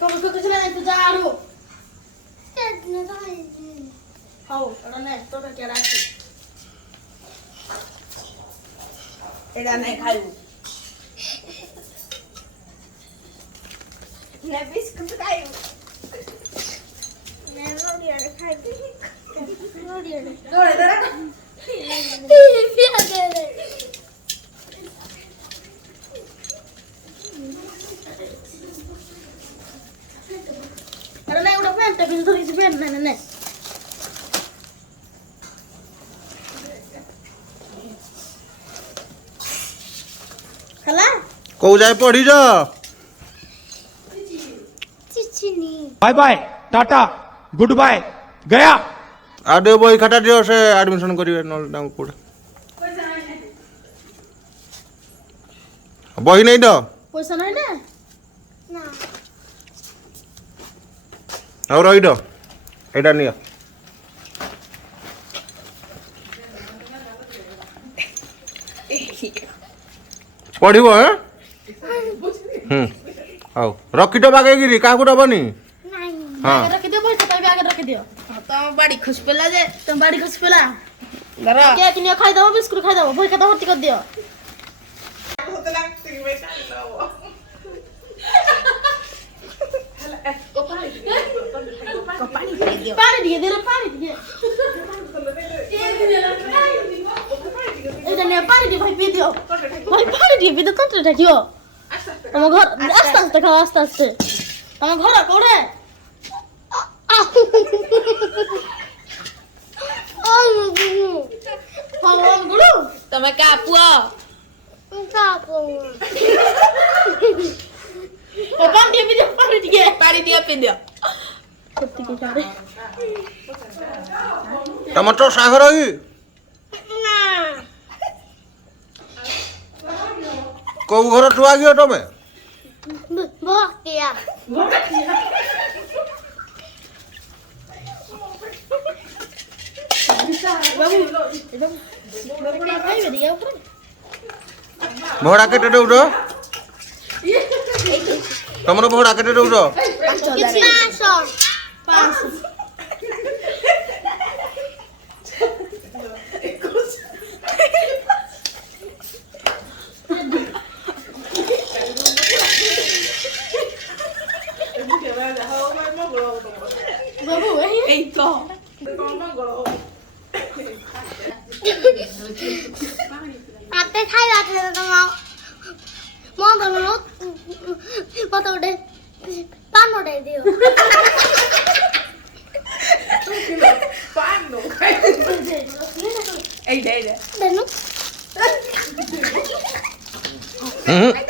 কবে কইছিলা একটু যা আরো খাও এটা নে তোটা কে রাখি এটা নাই খাইব না বিস্কুট খাইব না রোডি আর খাইব রোডি আর দৌড়ে দৌড়ে পিয়া দে এটা নে ওটা ফ্যানটা কিন্তু ধরেছি ফ্যান নে নে খালা କୋଉ ଯାଏ ପଢିଛ? ଚିଚିନି bye bye tata goodbye गया ଆଉ ଟିକେ ବହି ଖାତା ଦିଅ ସେ ଆଡମିସନ କରିବେ ନହେଲେ ତାଙ୍କୁ କୋଉଟା ବହି ନେଇ ତ পয়সা নাই না না ଆଉ ରହିଦ ଏଇଟା ନିଅ ପଢିବ ହଉ ରଖିଦ ବାଗେଇକିରି କାହାକୁ ଦବନି নাই ହଁ আগে রাখি দিও পয়সা তুমি আগে রাখি দিও তো বাড়ি খুশ পেলা যে তুমি বাড়ি খুশি পেলা ধরো কে কিনে খাই দাও বিস্কুট খাই দাও বই খাতা ভর্তি করে দিও পানি খাই দিও পানি দিয়ে দে পানি দিয়ে এটা নিয়ে পানি দিয়ে ভাই পিয়ে দিও ভাই পানি দিয়ে পিয়ে দিও তন্ত্রে থাকিও আমার ঘর আস্তে আস্তে খাও আস্তে আস্তে আমার ঘর কোড়ে ভগবান গুলো তুমি কাপুয়া ও পানি দিয়ে পিয়ে দিও পানি দিয়ে পানি দিয়ে পিন্দিও সত্যি কি করে ତମର ତ ସାଗର କି না କୋଉ ଘର ଛୁଆ କିଅ ତମେ বকিয়া বাবু এটা খাইবে দিয়ে উপরে ଭଡ଼ା କେତେ ଦଉଛ ତମର ଭଡ଼ା କେତେ ଦଉଛ କିଛି 500 বাবু এই তো আতে খাইলা খেলে তোমার মন ধরো কত ওটে পান ওটে দিও পানো খাই এই দে দেনু ହୁଁ